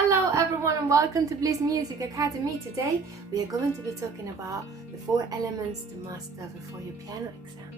Hello everyone and welcome to Bliss Music Academy. Today we are going to be talking about the 4 elements to master before your piano exam.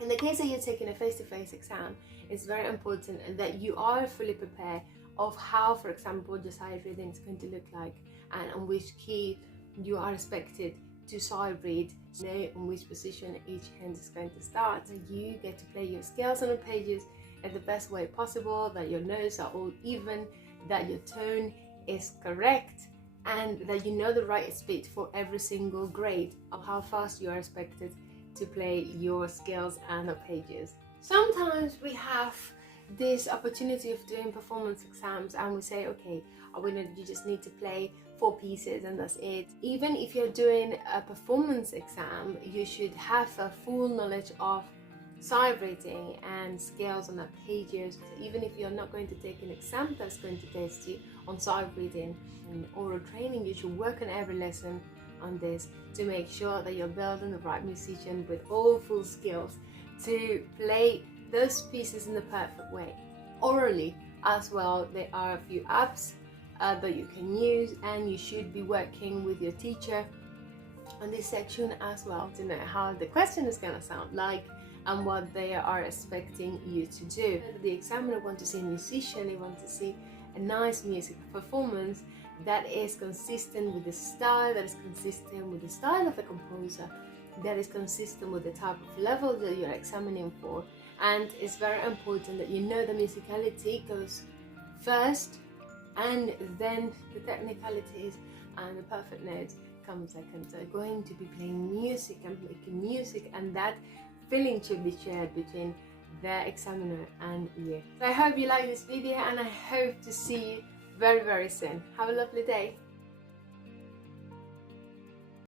In the case that you're taking a face-to-face exam, it's very important that you are fully prepared of how, for example, your sight reading is going to look like and on which key you are expected to sight read, know on which position each hand is going to start. So you get to play your scales on the pages in the best way possible, that your notes are all even, that your tone is correct, and that you know the right speed for every single grade of how fast you are expected to play your scales and the pages. Sometimes we have this opportunity of doing performance exams and we say, okay, you just need to play 4 pieces and that's it. Even if you're doing a performance exam, you should have a full knowledge of sight reading and scales on the pages. So even if you're not going to take an exam that's going to test you on sight reading and oral training, you should work on every lesson on this to make sure that you're building the right musician with all full skills to play those pieces in the perfect way. Orally as well, there are a few apps that you can use, and you should be working with your teacher on this section as well to know how the question is going to sound like and what they are expecting you to do. The examiner wants to see a musician, they want to see a nice music performance that is consistent with the style, that is consistent with the style of the composer, that is consistent with the type of level that you're examining for. And it's very important that you know the musicality goes first and then the technicalities and the perfect notes come second. So going to be playing music and making music, and that feeling should be shared between the examiner and you. So I hope you like this video and I hope to see you very soon. Have a lovely day.